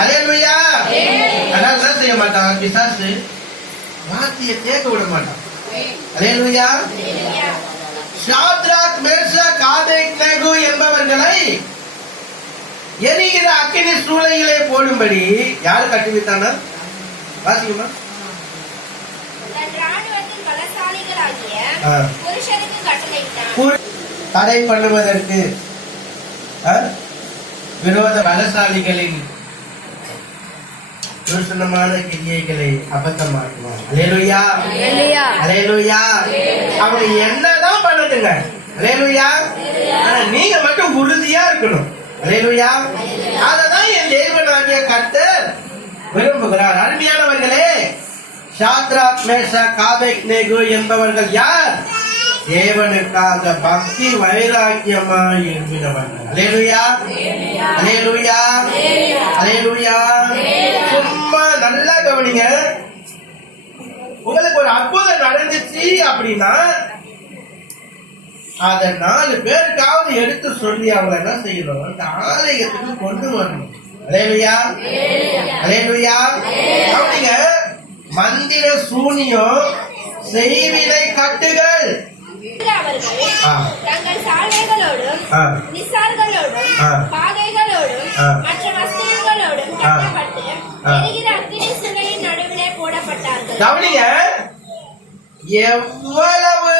அல்லேலூயா. அதனால என்ன செய்ய மாட்டான் பிசாசு? வார்த்தையை கேட்க விட மாட்டான். அல்லேலூயா. ஷாத்ராக் மேஷாக் ஆபேத்நேகோ என்பவர்களை எரிகிற அக்கினி சூளையிலே போடும்படி யார் கட்டுவித்தானா? வாசிக்குமா? தடை பண்ணுவதற்கு விரோத பலசாலிகளின் துஷ்டமான கிரியைகளை அபத்தமாக்குவான். அல்லேலூயா. அல்லேலூயா. அவங்க என்னதான் பண்ணட்டுங்க. அல்லேலூயா. ஆனா நீங்க மட்டும் உறுதியா இருக்கணும். அல்லேலூயா. அததான் என் தேவனாகிய கர்த்தர் விரும்புகிறார். அருமையானவர்களே, ஷாத்ராக் மேஷாக் ஆபேத்நேகோ என்பவர்கள் யார்? தேவனுக்காக பக்தி வைராக்கியமாய் எழுப்பினவர்கள். அல்லேலூயா. அல்லேலூயா. அல்லேலூயா. சும்மா நல்லா கவனிங்க. உங்களுக்கு ஒரு அற்புதம் நடந்துச்சு அப்படின்னா அத 4 பேருக்காவது எடுத்து சொல்லி அவங்களை என்ன செய்யணும்? அந்த ஆலயத்துக்கு கொண்டு வரணும். அல்லேலூயா. அல்லேலூயா. கவனிங்க. மந்திர சூனியம் செய்வினை கட்டுகள் தங்கள் சாலைகளோடும் நிசார்களோடும் பாதைகளோடும் மற்ற வஸ்திரங்களோடும் கட்டப்பட்டு எரிகிற அக்கினி சூளையின் நடுவிலே போடப்பட்டார்கள். கவனிங்க. எவ்வளவு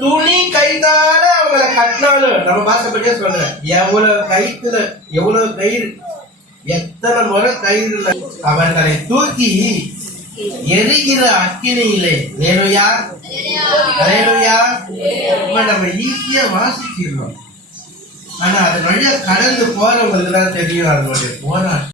துணி கைத்தால அவங்களை கட்டினாலும், நம்ம பாசப்படியே சொல்றேன், எவ்வளவு கைத்துல எவ்வளவு கயிறு, எத்தனை முறை கயிறு அவர்களை தூக்கி எரிகிற அக்கினியிலே. அல்லேலூயா. அல்லேலூயா. நம்ம ஈஸியா வாசிக்கிறோம். ஆனா அது வழியா கடந்து போறவங்களுக்கு தான் தெரியும் அதனுடைய போராட்டம்.